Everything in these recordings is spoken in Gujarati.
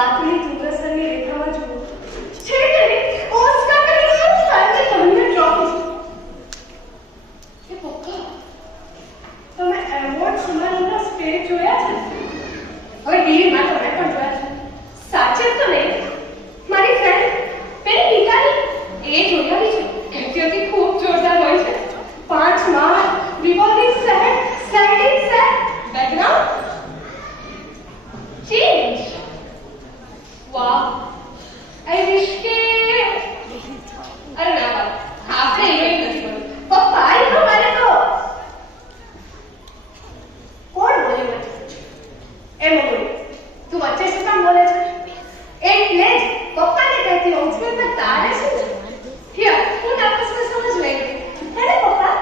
પાતળી ચુંબસની રેખામાં જુઓ છે કે ઓસ્કાર કરીને સારી તમને ટ્રોફી એ પક્કા તમે એવોર્ડ સમારોહના સ્ટેજ જોયા છે હવે ટીવીમાં તમે પણ જોયા છે સાચે તો નહીં મારી ફ્રેન્ડ પેલી ગીતાની એ જોયાવી છે કહેતી હતી ખૂબ જોરદાર હોય છે 5 માળ revolving set sliding set background change વાહ આઈ વિશ કે અરે ના બાપ આપણે એવું નથી બોલું પપ્પા આઈ નો મારે તો કોણ બોલે મને એમ બોલે તું વચ્ચે શું કામ બોલે છે એટલે જ પપ્પાને કહેતી હોઉં છું કે તારે શું હિયર હું આપસમાં સમજ લેંગે અરે પપ્પા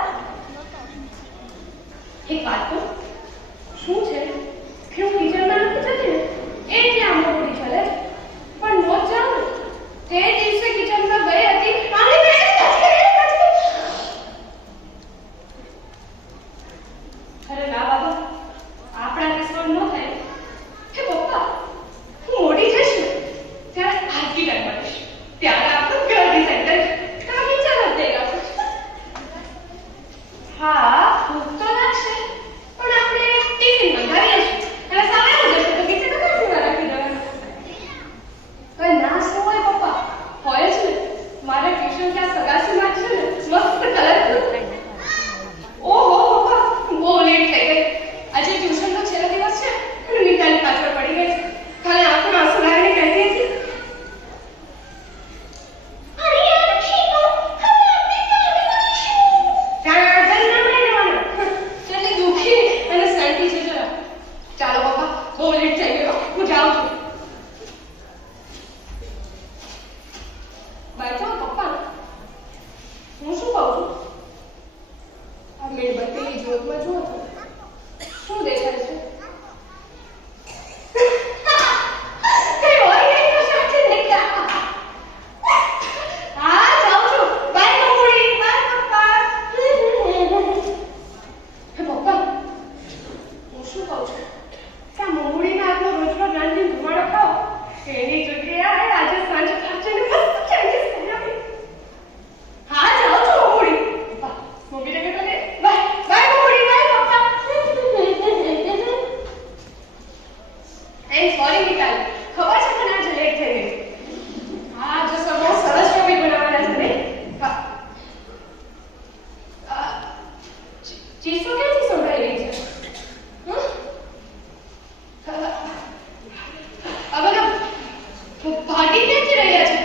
એક વાત તો શું છે કે હું કિચનમાં નથી જતી ને એટલે આમ બોલી ચાલે પણ નોટ જાઉં ને તે દિવસે કિચનમાં ગઈ હતી અને મેં અરે ના બાબા આપણા કિસ્મત ન થાય હે પપ્પા હું મોટી જઈશ ને ત્યારે આર્કિટેક્ટ બનીશ ત્યારે આપણું ઘર ડિઝાઇન કરીશ તમે વિચાર જ દેગા હા ભૂખ તો લાગશે પણ આપણે ટિફિન મંગાવી લઈશું અને સામે આવી જશે તો કિચન તો નથી રાખી દેવાનું કઈ ના શું હોય પપ્પા હોય છે મારે ટ્યુશન ક્લાસ સગાસીમાં છે ને મસ્ત કલરફુલ ઓહો પપ્પા બહુ લેટ થઈ ગઈ આજે ટ્યુશન નો છેલ્લો દિવસ છે અને મિતાલી પાછળ પડી ગઈ છે કાલે આંખમાં આંસુ લાવીને કહેતી હતી ચાલો પપ્પા બહુ લેટ થઈ ગયો હું જાઉં છું બેઠો પપ્પા હું શું કહું છું આ મીણબત્તીની જ્યોતમાં જુઓ તો શું દેખાય છે કઈ હોય નહીં તો સાચી દેખાય હા જાઉં છું બાય મમ્મી બાય પપ્પા હે પપ્પા હું શું કહું છું क्या मोमूड़ी में आपको रोज रोज रांधी धुमाड़ो खाओ एनी जगह આજે સાંજે ખાચેને મસ્ત ચાઈનીઝ બનાવી હા જાઓ છો મોમૂડી પપ્પા મમ્મી ને કહે બાય બાય મોમૂડી બાય પપ્પા એ સોરી મિતાલી ખબર છે મને આજે લેટ થઈ ગઈ હા જો સમો સરસ ટોપી બનાવવાના છે ને હા ચીસો ક્યાંથી સંભળાઈ રહી છે ભાગી ક્યાંથી રહ્યા છે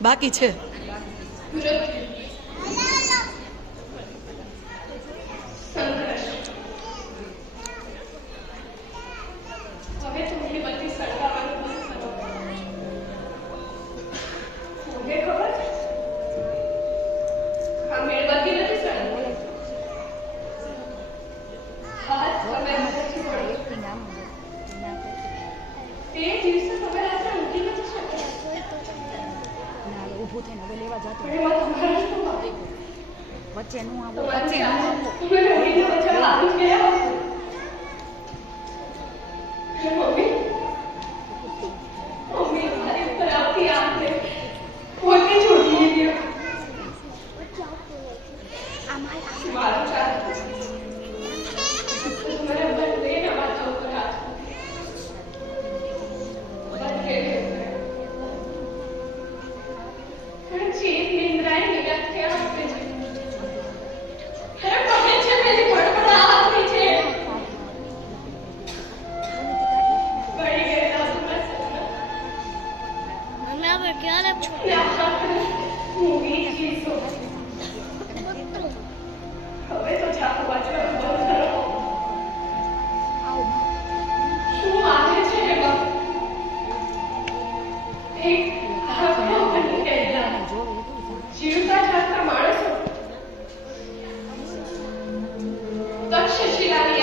બાકી છે ઊભું થઈને હવે લેવા જતો પણ એમાં તમારા શું વાંધો? વચ્ચે નું આવો તમારી વચ્ચે નું ચાલ. આવો તમે રોઈને વચ્ચે આવી જ ગયા હો. મમ્મી મમ્મી મારી ઉપર આવતી આંખને પોતે છોડી દીધી. મારું ચાલ તમારા બંને માથા ઉપર હાથ બંધ કરી ચેત નિંદ્રાએ નિરાખ્યા આપે છે. અરે પગે છે પેલી બડબડા આવતી છે. બળી ગયેલા સુના સપના. અમે હવે ક્યારે મૂવી ચીસો. હવે તો છાપો વાંચવાનું બંધ કરો. શું આવે છે એમાં? એક હાથમાં બની ગયેલા જીવતા જાગતા માણસો તક્ષશિલાની